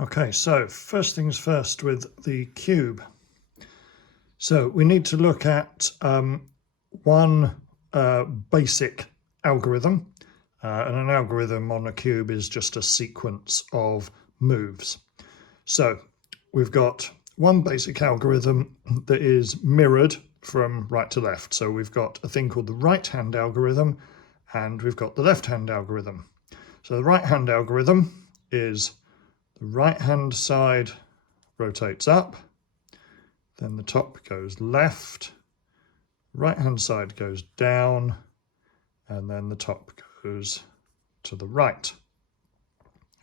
Okay, so first things first with the cube. So we need to look at one basic algorithm, and an algorithm on a cube is just a sequence of moves. So we've got one basic algorithm that is mirrored from right to left. So we've got a thing called the right-hand algorithm, and we've got the left-hand algorithm. So the right-hand algorithm is the right-hand side rotates up, then the top goes left, right-hand side goes down, and then the top goes to the right.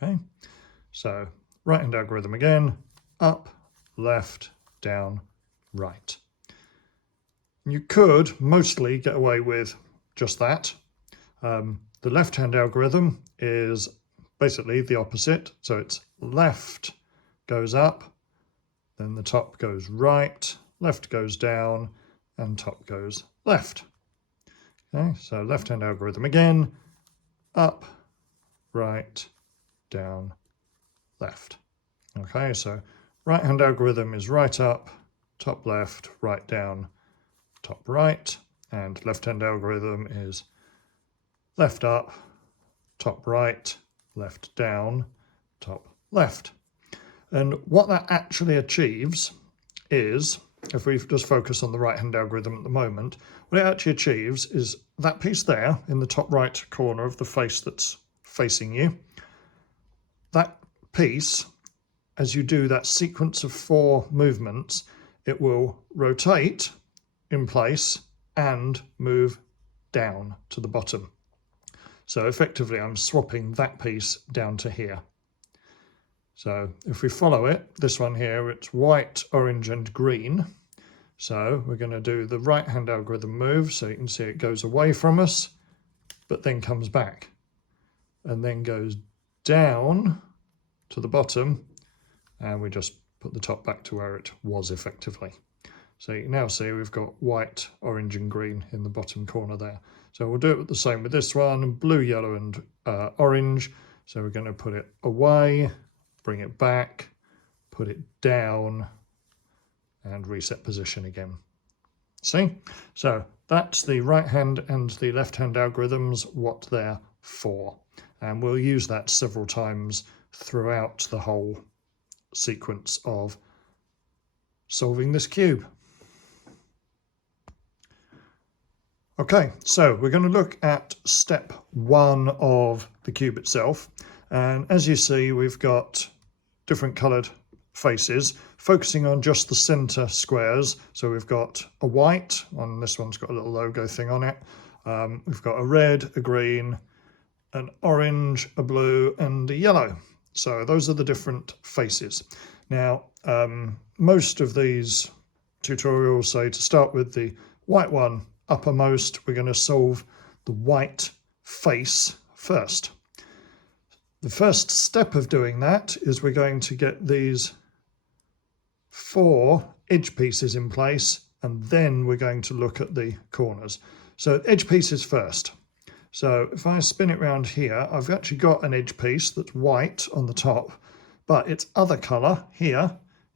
Okay, so right-hand algorithm again, up, left, down, right. You could mostly get away with just that. The left-hand algorithm is basically the opposite. So it's left goes up, then the top goes right, left goes down, and top goes left. Okay, so left-hand algorithm again, up, right, down, left. Okay, so right-hand algorithm is right up, top left, right down, top right, and left-hand algorithm is left up, top right, left down, top left. And what that actually achieves is, if we just focus on the right-hand algorithm at the moment, what it actually achieves is that piece there in the top right corner of the face that's facing you, that piece, as you do that sequence of 4 movements, it will rotate in place and move down to the bottom. So effectively, I'm swapping that piece down to here. So if we follow it, this one here, it's white, orange, and green. So we're going to do the right-hand algorithm move. So you can see it goes away from us, but then comes back and then goes down to the bottom. And we just put the top back to where it was effectively. So you can now see we've got white, orange, and green in the bottom corner there. So we'll do it the same with this one, blue, yellow, and orange. So we're going to put it away, bring it back, put it down, and reset position again. See? So that's the right-hand and the left-hand algorithms, what they're for. And we'll use that several times throughout the whole sequence of solving this cube. Okay, so we're going to look at step 1 of the cube itself. And as you see, we've got different coloured faces, focusing on just the centre squares. So we've got a white, and this one's got a little logo thing on it. We've got a red, a green, an orange, a blue, and a yellow. So those are the different faces. Now, most of these tutorials say to start with the white one uppermost, we're going to solve the white face first. The first step of doing that is we're going to get these 4 edge pieces in place, and then we're going to look at the corners. So edge pieces first. So if I spin it around here, I've actually got an edge piece that's white on the top, but its other colour here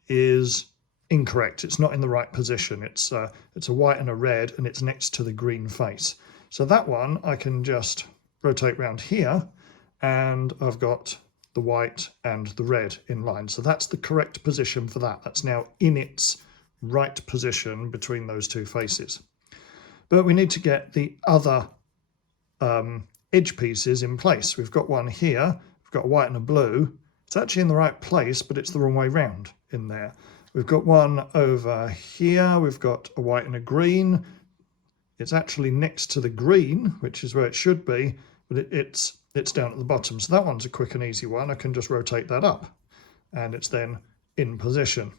is incorrect. It's not in the right position. It's a white and a red, and it's next to the green face. So that one I can just rotate around here, and I've got the white and the red in line. So that's the correct position for that. That's now in its right position between those 2 faces. But we need to get the other edge pieces in place. We've got one here, we've got a white and a blue. It's actually in the right place, but it's the wrong way round in there. We've got one over here, we've got a white and a green. It's actually next to the green, which is where it should be, but it's down at the bottom. So that one's a quick and easy one. I can just rotate that up, and it's then in position.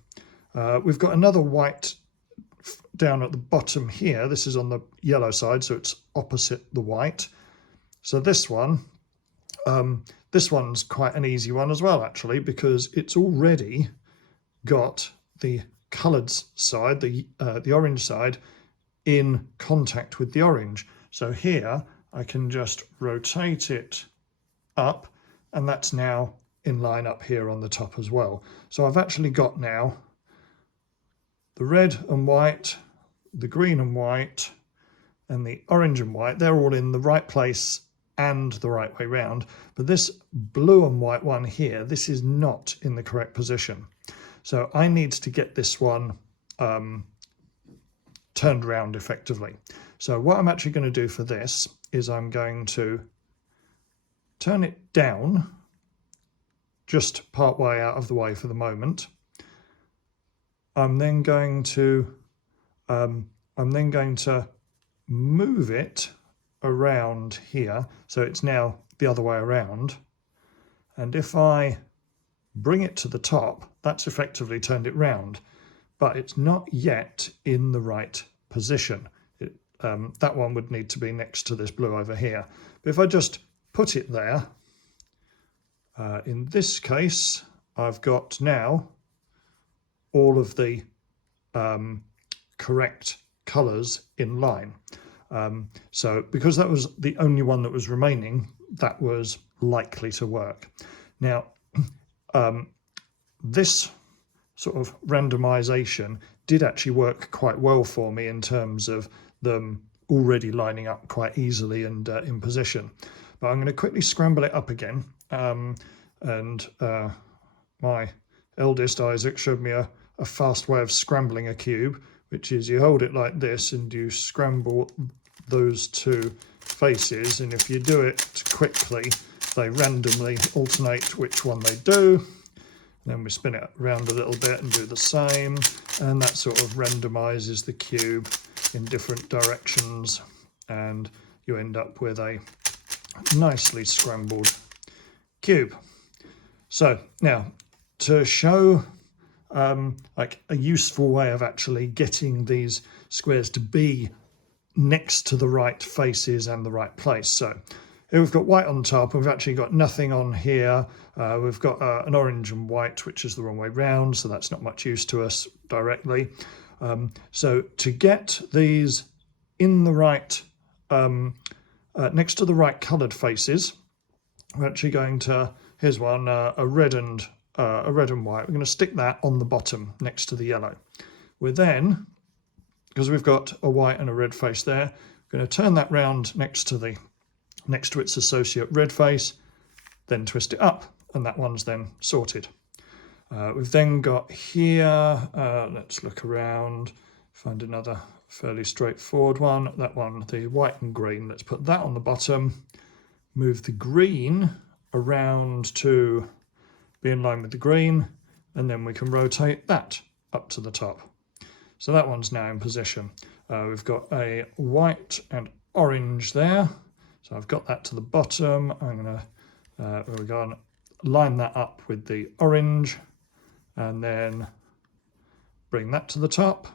We've got another white down at the bottom here. This is on the yellow side, so it's opposite the white. So this one, this one's quite an easy one as well, actually, because it's already got the coloured side, the orange side, in contact with the orange. So here I can just rotate it up, and that's now in line up here on the top as well. So I've actually got now the red and white, the green and white, and the orange and white. They're all in the right place and the right way round. But this blue and white one here, this is not in the correct position. So I need to get this one turned round effectively. So what I'm actually going to do for this is I'm going to turn it down just part way out of the way for the moment. I'm then going to move it around here, so it's now the other way around. And if I bring it to the top, that's effectively turned it round, but it's not yet in the right position. That one would need to be next to this blue over here. But if I just put it there, in this case, I've got now all of the correct colours in line. So because that was the only one that was remaining, that was likely to work. Now, this sort of randomization did actually work quite well for me in terms of them already lining up quite easily and in position. But I'm going to quickly scramble it up again. My eldest Isaac showed me a fast way of scrambling a cube, which is you hold it like this and you scramble those two faces, and if you do it quickly they randomly alternate which one they do. Then we spin it around a little bit and do the same, and that sort of randomizes the cube in different directions, and you end up with a nicely scrambled cube. So now, to show like a useful way of actually getting these squares to be next to the right faces and the right place. So here we've got white on top, and we've actually got nothing on here. We've got an orange and white, which is the wrong way round, so that's not much use to us directly. So to get these in the right, next to the right coloured faces, we're actually going to, here's one, a red and white. We're going to stick that on the bottom next to the yellow. We're then, because we've got a white and a red face there, we're going to turn that round next to its associate red face, then twist it up, and that one's then sorted. We've then got here, let's look around, find another fairly straightforward one. That one, the white and green, let's put that on the bottom, move the green around to be in line with the green, and then we can rotate that up to the top. So that one's now in position. We've got a white and orange there. So I've got that to the bottom. I'm going to we're going to line that up with the orange and then bring that to the top.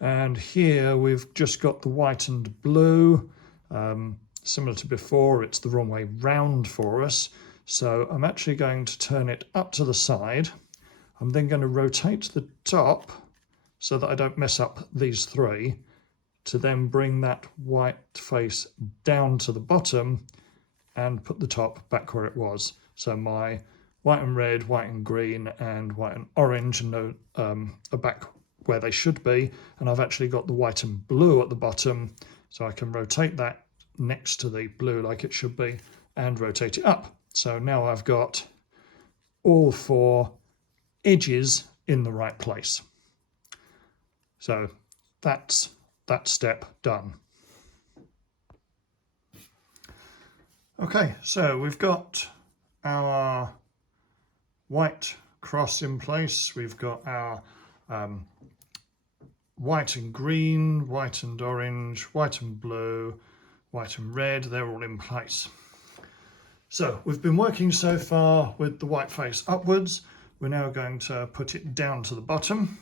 And here we've just got the white and blue. Similar to before, it's the wrong way round for us. So I'm actually going to turn it up to the side. I'm then going to rotate the top so that I don't mess up these three, to then bring that white face down to the bottom and put the top back where it was. So my white and red, white and green, and white and orange are back where they should be. And I've actually got the white and blue at the bottom, so I can rotate that next to the blue like it should be and rotate it up. So now I've got all four edges in the right place. So that's that step done. Okay, so we've got our white cross in place. We've got our white and green, white and orange, white and blue, white and red. They're all in place. So we've been working so far with the white face upwards. We're now going to put it down to the bottom.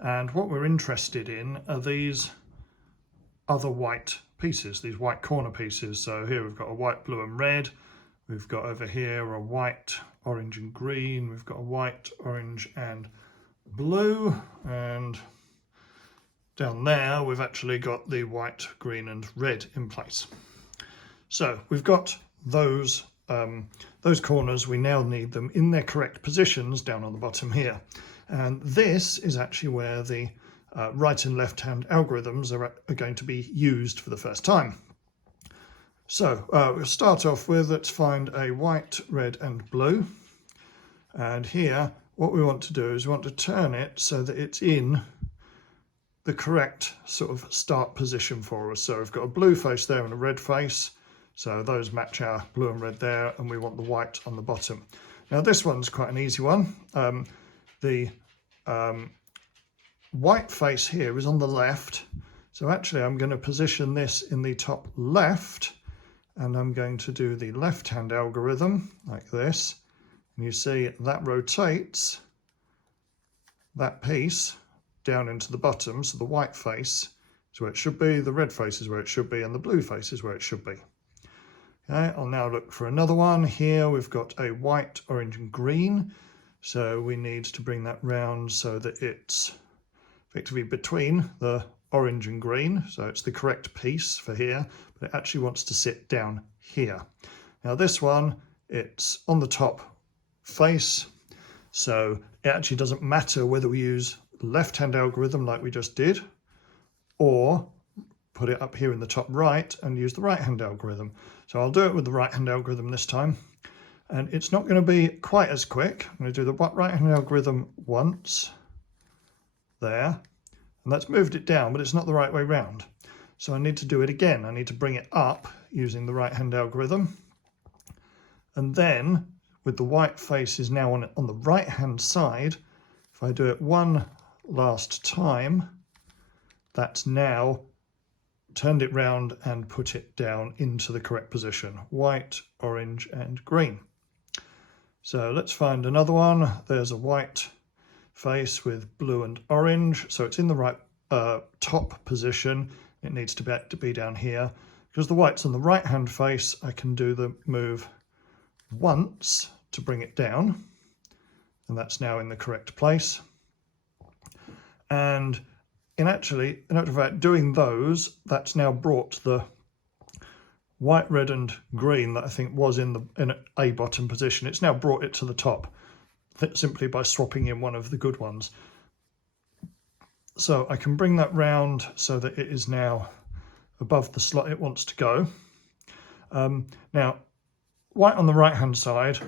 And what we're interested in are these other white pieces, these white corner pieces. So here we've got a white, blue and red. We've got over here a white, orange and green. We've got a white, orange and blue. And down there we've actually got the white, green and red in place. So we've got those those corners, we now need them in their correct positions down on the bottom here. And this is actually where the right and left hand algorithms are going to be used for the first time. So we'll start off with, let's find a white, red and blue. And here what we want to do is we want to turn it so that it's in the correct sort of start position for us. So we've got a blue face there and a red face. So those match our blue and red there, and we want the white on the bottom. Now this one's quite an easy one. The white face here is on the left. So actually I'm going to position this in the top left, and I'm going to do the left-hand algorithm like this. And you see that rotates that piece down into the bottom. So the white face is where it should be, the red face is where it should be, and the blue face is where it should be. Okay, I'll now look for another one. Here we've got a white, orange and green. So we need to bring that round so that it's effectively between the orange and green. So it's the correct piece for here, but it actually wants to sit down here. Now this one, it's on the top face. So it actually doesn't matter whether we use left-hand algorithm like we just did, or put it up here in the top right and use the right-hand algorithm. So I'll do it with the right-hand algorithm this time. And it's not going to be quite as quick. I'm going to do the right-hand algorithm once, there, and that's moved it down, but it's not the right way round. So I need to do it again. I need to bring it up using the right-hand algorithm. And then, with the white face is now on the right-hand side, if I do it one last time, that's now turned it round and put it down into the correct position. White, orange and green. So let's find another one. There's a white face with blue and orange. So it's in the right top position. It needs to be down here. Because the white's on the right hand face, I can do the move once to bring it down. And that's now in the correct place. And in actual fact, doing those, that's now brought the white, red and green that I think was in a bottom position. It's now brought it to the top simply by swapping in one of the good ones. So I can bring that round so that it is now above the slot it wants to go. Now, white on the right hand side,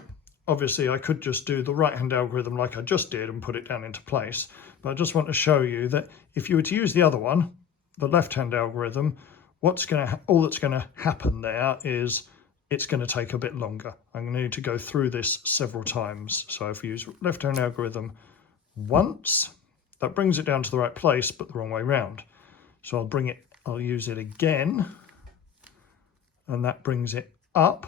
obviously I could just do the right hand algorithm like I just did and put it down into place. But I just want to show you that if you were to use the other one, the left hand algorithm, all that's going to happen there is it's going to take a bit longer. I'm going to need to go through this several times. So if you use left hand algorithm once, that brings it down to the right place, but the wrong way round. So I'll use it again, and that brings it up.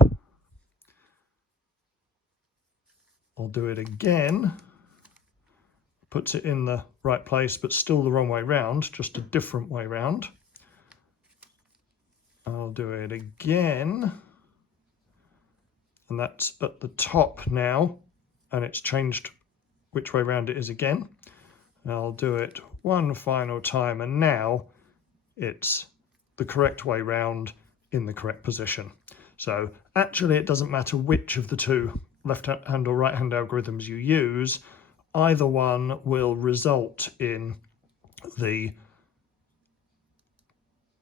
I'll do it again, puts it in the right place, but still the wrong way round, just a different way round. I'll do it again, and that's at the top now, and it's changed which way round it is again. And I'll do it one final time, and now it's the correct way round in the correct position. So actually it doesn't matter which of the two left hand or right hand algorithms you use, either one will result in the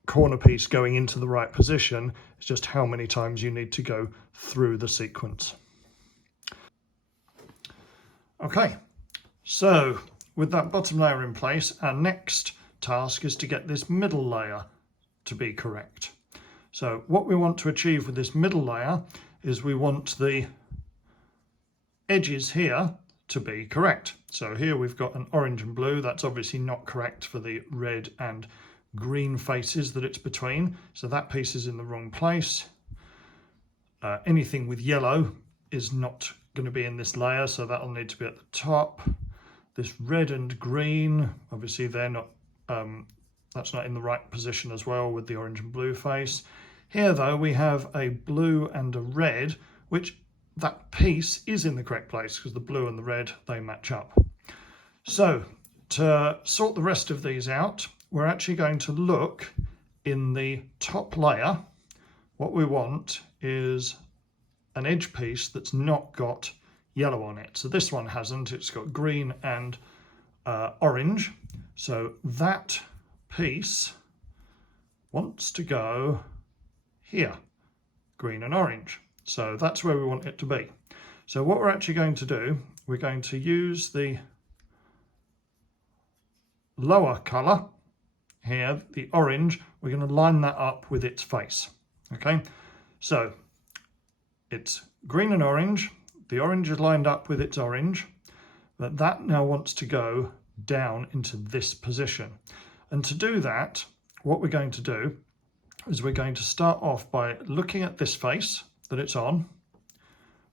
corner piece going into the right position. It's just how many times you need to go through the sequence. Okay, so with that bottom layer in place, our next task is to get this middle layer to be correct. So what we want to achieve with this middle layer is we want the edges here to be correct. So here we've got an orange and blue. That's obviously not correct for the red and green faces that it's between. So that piece is in the wrong place. Anything with yellow is not going to be in this layer, so that'll need to be at the top. This red and green, obviously they're not, that's not in the right position as well with the orange and blue face. Here though we have a blue and a red, which that piece is in the correct place because the blue and the red, they match up. So to sort the rest of these out, we're actually going to look in the top layer. What we want is an edge piece that's not got yellow on it. So this one hasn't, it's got green and orange. So that piece wants to go here, green and orange. So that's where we want it to be. So what we're actually going to do, we're going to use the lower colour here, the orange. We're going to line that up with its face. Okay, so it's green and orange. The orange is lined up with its orange, but that now wants to go down into this position. And to do that, what we're going to do is we're going to start off by looking at this face that it's on.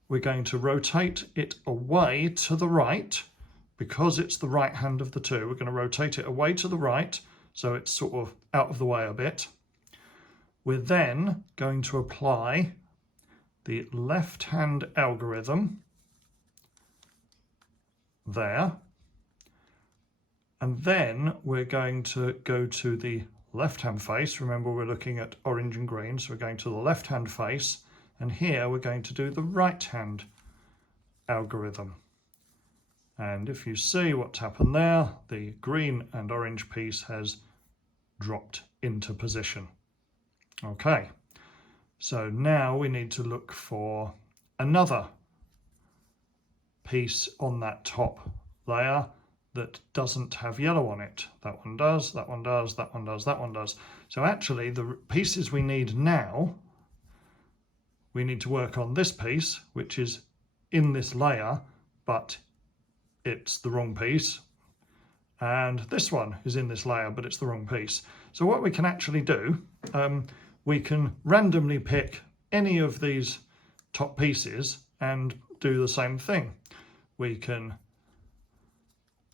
We're going to rotate it away to the right because it's the right hand of the two. We're going to rotate it away to the right so it's sort of out of the way a bit. We're then going to apply the left hand algorithm there, and then we're going to go to the left hand face. Remember, we're looking at orange and green, so we're going to the left hand face, and here we're going to do the right hand algorithm. And if you see what's happened there, the green and orange piece has dropped into position. Okay, so now we need to look for another piece on that top layer that doesn't have yellow on it. That one does, that one does, that one does, that one does. So actually the pieces we need now, we need to work on this piece, which is in this layer, but it's the wrong piece. And this one is in this layer, but it's the wrong piece. So what we can actually do, we can randomly pick any of these top pieces and do the same thing. We can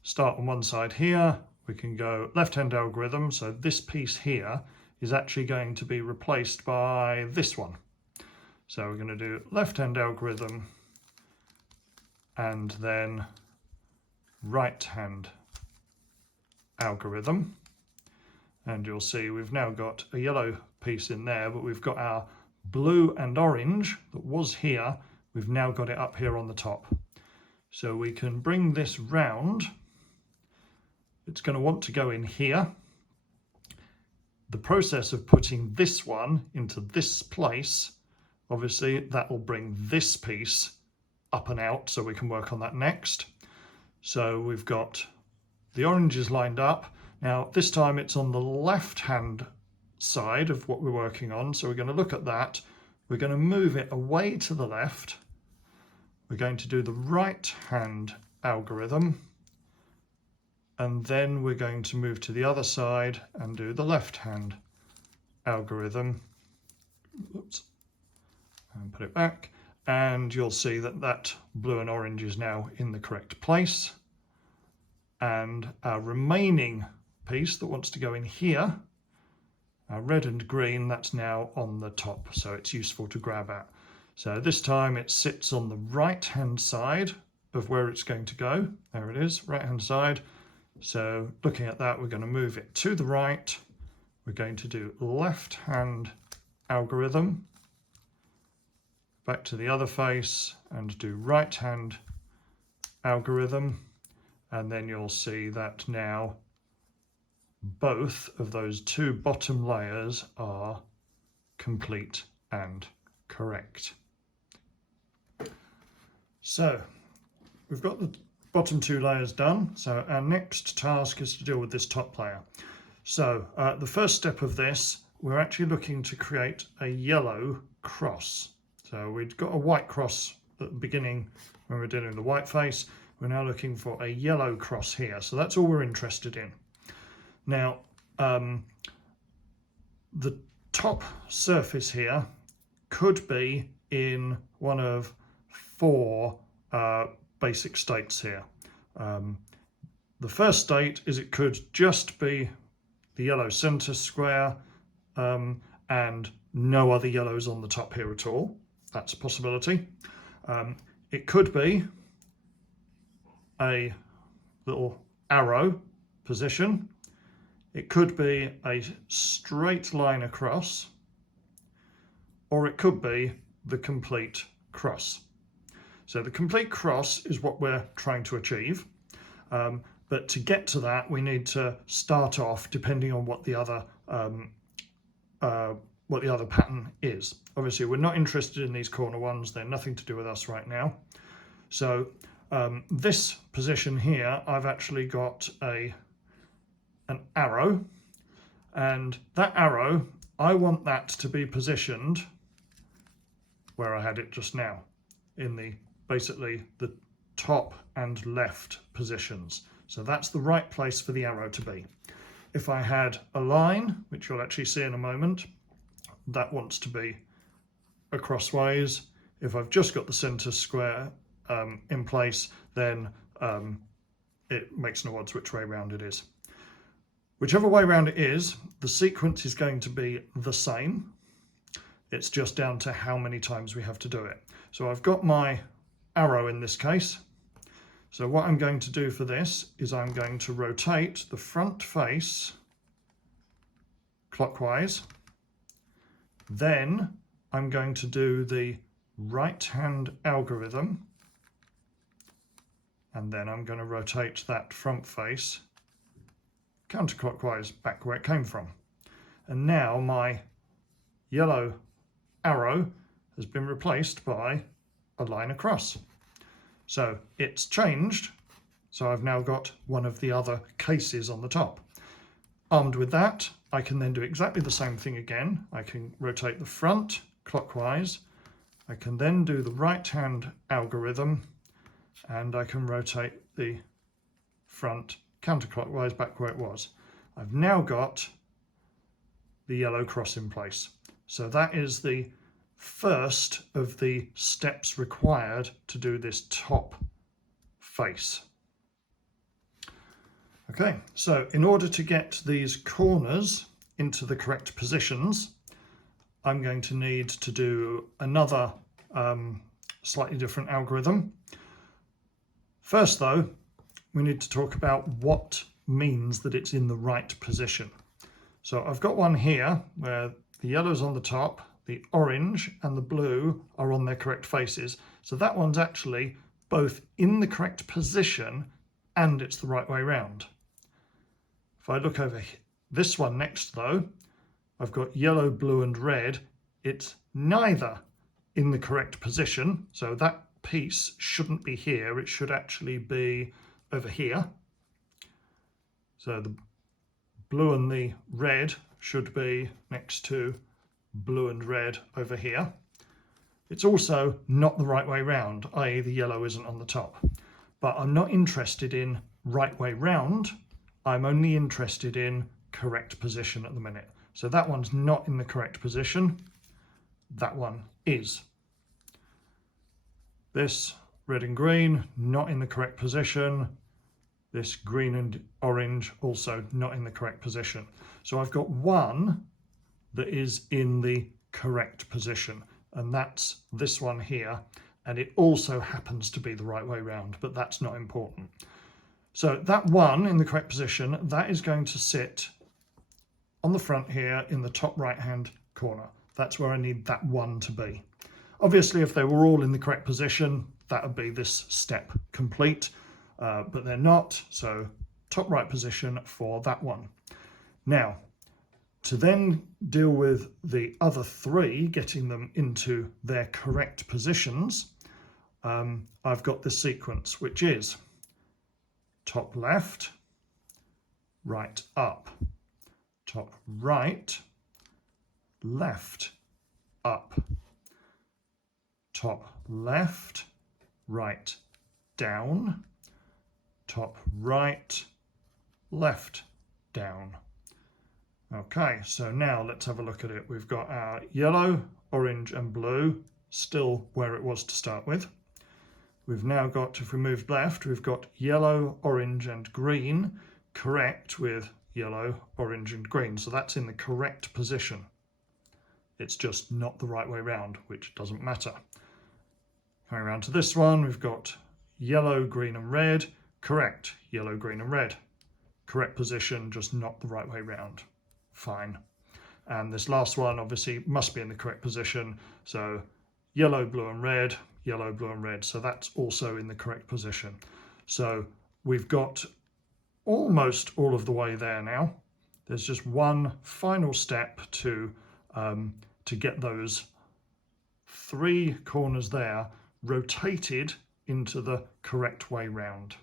start on one side here, we can go left-hand algorithm, so this piece here is actually going to be replaced by this one. So we're going to do left-hand algorithm and then right-hand algorithm, and you'll see we've now got a yellow piece in there, but we've got our blue and orange that was here, we've now got it up here on the top. So we can bring this round. It's going to want to go in here. The process of putting this one into this place, obviously that will bring this piece up and out, so we can work on that next. So we've got the oranges lined up. Now this time it's on the left hand side of what we're working on, so we're going to look at that. We're going to move it away to the left. We're going to do the right hand algorithm, and then we're going to move to the other side and do the left hand algorithm. Oops. And put it back, and you'll see that that blue and orange is now in the correct place, and our remaining piece that wants to go in here, our red and green, that's now on the top, so it's useful to grab at. So this time it sits on the right hand side of where it's going to go. There it is, right hand side. So looking at that, we're going to move it to the right. We're going to do left hand algorithm, back to the other face and do right hand algorithm, and then you'll see that now both of those two bottom layers are complete and correct. So we've got the bottom two layers done, so our next task is to deal with this top layer. So the first step of this, we're actually looking to create a yellow cross. So we'd got a white cross at the beginning when we were dealing with the white face. We're now looking for a yellow cross here, so that's all we're interested in. Now the top surface here could be in one of four basic states here. The first state is it could just be the yellow center square and no other yellows on the top here at all. That's a possibility. It could be a little arrow position. It could be a straight line across, or it could be the complete cross. So the complete cross is what we're trying to achieve. But to get to that, we need to start off depending on what the other pattern is. Obviously, we're not interested in these corner ones. They're nothing to do with us right now. So this position here, I've actually got an arrow, and that arrow, I want that to be positioned where I had it just now, in basically the top and left positions. So that's the right place for the arrow to be. If I had a line, which you'll actually see in a moment, that wants to be crossways. If I've just got the center square in place, then it makes no odds which way round it is. Whichever way round it is, the sequence is going to be the same. It's just down to how many times we have to do it. So I've got my arrow in this case. So what I'm going to do for this is I'm going to rotate the front face clockwise. Then I'm going to do the right-hand algorithm. And then I'm going to rotate that front face counterclockwise back where it came from. And now my yellow arrow has been replaced by a line across. So it's changed. So I've now got one of the other cases on the top. Armed with that, I can then do exactly the same thing again. I can rotate the front clockwise. I can then do the right-hand algorithm, and I can rotate the front counterclockwise back where it was. I've now got the yellow cross in place. So that is the first of the steps required to do this top face. Okay, so in order to get these corners into the correct positions, I'm going to need to do another slightly different algorithm. First though, we need to talk about what means that it's in the right position. So I've got one here where the yellow's on the top, the orange and the blue are on their correct faces. So that one's actually both in the correct position and it's the right way round. If I look over this one next though, I've got yellow, blue and red. It's neither in the correct position. So that piece shouldn't be here. It should actually be over here. So the blue and the red should be next to blue and red over here. It's also not the right way round, i.e. the yellow isn't on the top. But I'm not interested in right way round. I'm only interested in correct position at the minute. So that one's not in the correct position. That one is. This red and green, not in the correct position. This green and orange, also not in the correct position. So I've got one that is in the correct position, and that's this one here. And it also happens to be the right way round, but that's not important. So that one in the correct position, that is going to sit on the front here in the top right-hand corner. That's where I need that one to be. Obviously, if they were all in the correct position, that would be this step complete, but they're not. So top right position for that one. Now, to then deal with the other three, getting them into their correct positions, I've got this sequence, which is top left, right up, top right, left up, top left, right down, top right, left down. Okay, so now let's have a look at it. We've got our yellow, orange and blue still where it was to start with. We've now got, if we move left, we've got yellow, orange and green correct with yellow, orange and green. So that's in the correct position. It's just not the right way round, which doesn't matter. Coming around to this one, we've got yellow, green and red, correct, yellow, green and red. Correct position, just not the right way round. Fine. And this last one obviously must be in the correct position. So yellow, blue and red, yellow, blue and red. So that's also in the correct position. So we've got almost all of the way there now. There's just one final step to get those 3 corners there rotated into the correct way round.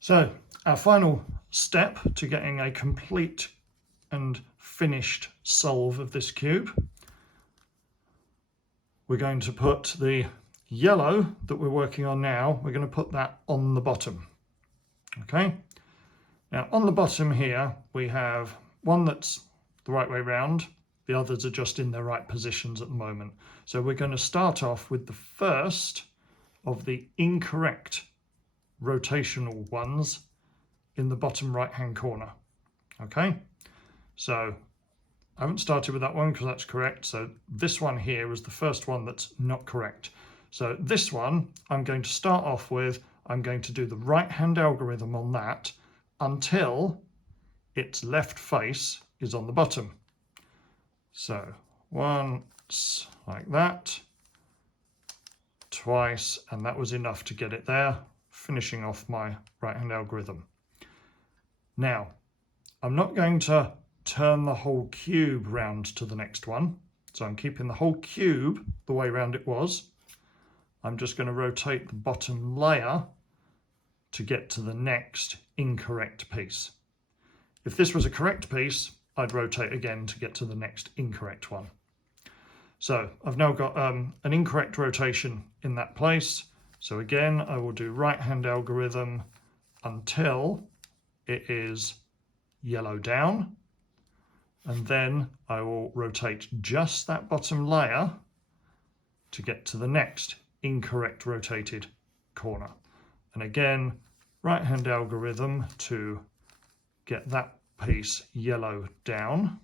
So our final step to getting a complete and finished solve of this cube, we're going to put the yellow that we're working on now, we're going to put that on the bottom. Okay, now on the bottom here we have one that's the right way round, the others are just in their right positions at the moment. So we're going to start off with the first of the incorrect rotational ones in the bottom right hand corner. Okay, so I haven't started with that one because that's correct. So this one here was the first one that's not correct. So this one I'm going to start off with, I'm going to do the right hand algorithm on that until its left face is on the bottom. So once like that, twice, and that was enough to get it there, finishing off my right hand algorithm. Now, I'm not going to turn the whole cube round to the next one. So I'm keeping the whole cube the way round it was. I'm just going to rotate the bottom layer to get to the next incorrect piece. If this was a correct piece, I'd rotate again to get to the next incorrect one. So I've now got an incorrect rotation in that place. So again, I will do right hand algorithm until it is yellow down. And then I will rotate just that bottom layer to get to the next incorrect rotated corner. And again, right hand algorithm to get that piece yellow down.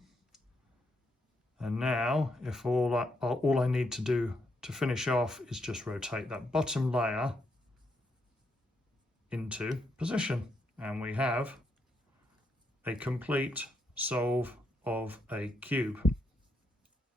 And now if all I need to do to finish off is just rotate that bottom layer into position, and we have a complete solve of a cube.